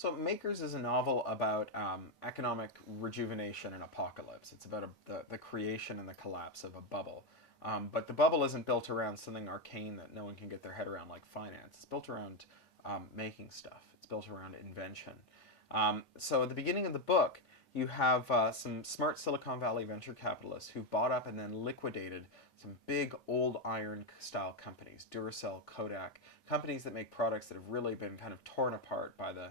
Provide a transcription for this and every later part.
So Makers is a novel about economic rejuvenation and apocalypse. It's about the creation and the collapse of a bubble. But the bubble isn't built around something arcane that no one can get their head around, like finance. It's built around making stuff. It's built around invention. So at the beginning of the book, you have some smart Silicon Valley venture capitalists who bought up and then liquidated some big old iron style companies, Duracell, Kodak, companies that make products that have really been kind of torn apart by the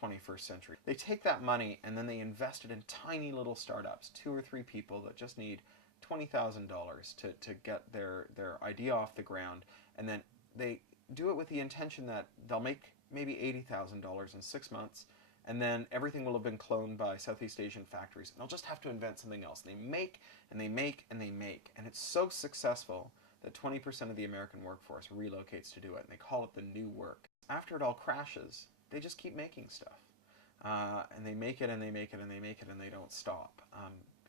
21st century. They take that money and then they invest it in tiny little startups, 2 or 3 people that just need $20,000 to get their idea off the ground, and then they do it with the intention that they'll make maybe $80,000 in 6 months, and then everything will have been cloned by Southeast Asian factories, and they'll just have to invent something else. And they make, and they make, and they make, and it's so successful that 20% of the American workforce relocates to do it, and they call it the new work. After it all crashes, they just keep making stuff. And they make it, and they make it, and they make it, and they don't stop.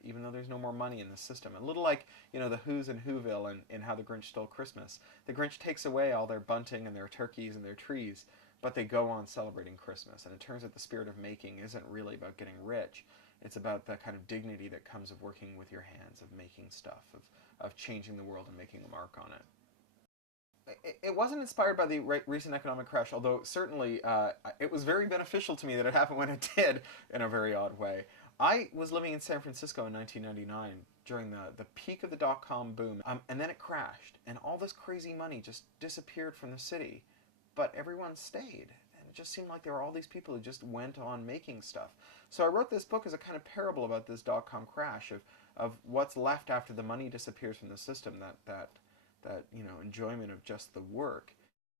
Even though there's no more money in the system. A little like, you know, the Who's in Whoville in How the Grinch Stole Christmas. The Grinch takes away all their bunting and their turkeys and their trees, but they go on celebrating Christmas. And it turns out the spirit of making isn't really about getting rich. It's about the kind of dignity that comes of working with your hands, of making stuff, of changing the world and making a mark on it. It wasn't inspired by the recent economic crash, although certainly it was very beneficial to me that it happened when it did in a very odd way. I was living in San Francisco in 1999 during the peak of the dot-com boom, and then it crashed, and all this crazy money just disappeared from the city, but everyone stayed, and it just seemed like there were all these people who just went on making stuff. So I wrote this book as a kind of parable about this dot-com crash, of what's left after the money disappears from the system, that you know, enjoyment of just the work.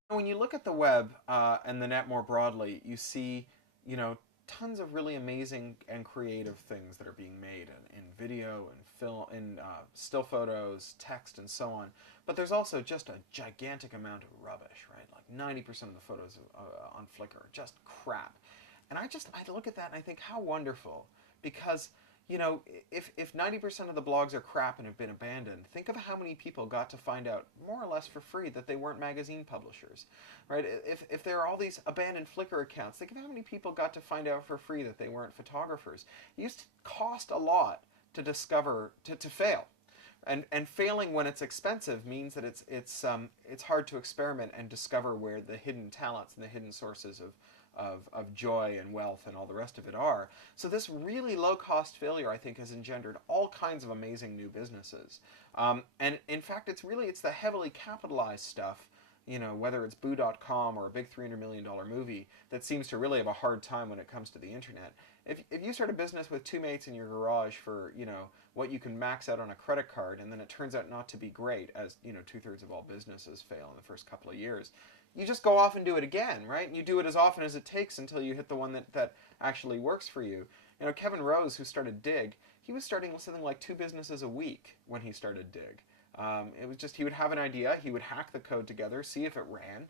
When you look at the web and the net more broadly, you see, you know, tons of really amazing and creative things that are being made in video and film, in still photos, text, and so on. But there's also just a gigantic amount of rubbish, right? Like 90% of the photos on Flickr are just crap. And I look at that and I think, how wonderful. Because, you know, if 90% of the blogs are crap and have been abandoned, think of how many people got to find out, more or less for free, that they weren't magazine publishers, right? If there are all these abandoned Flickr accounts, think of how many people got to find out for free that they weren't photographers. It used to cost a lot to discover, to fail. And failing when it's expensive means that it's hard to experiment and discover where the hidden talents and the hidden sources of joy and wealth and all the rest of it are. So this really low-cost failure, I think, has engendered all kinds of amazing new businesses. And in fact, it's the heavily capitalized stuff, you know, whether it's Boo.com or a big $300 million movie, that seems to really have a hard time when it comes to the internet. If you start a business with 2 mates in your garage for, you know, what you can max out on a credit card, and then it turns out not to be great, as, you know, 2/3 of all businesses fail in the first couple of years, you just go off and do it again, right? And you do it as often as it takes until you hit the one that actually works for you. You know, Kevin Rose, who started Dig, he was starting something like 2 businesses a week when he started Dig. It was just, he would have an idea, he would hack the code together, see if it ran,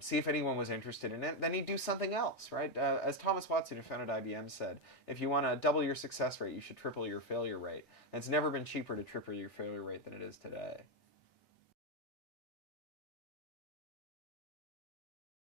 see if anyone was interested in it, then he'd do something else, right? As Thomas Watson, who founded IBM, said, if you want to double your success rate, you should triple your failure rate. And it's never been cheaper to triple your failure rate than it is today.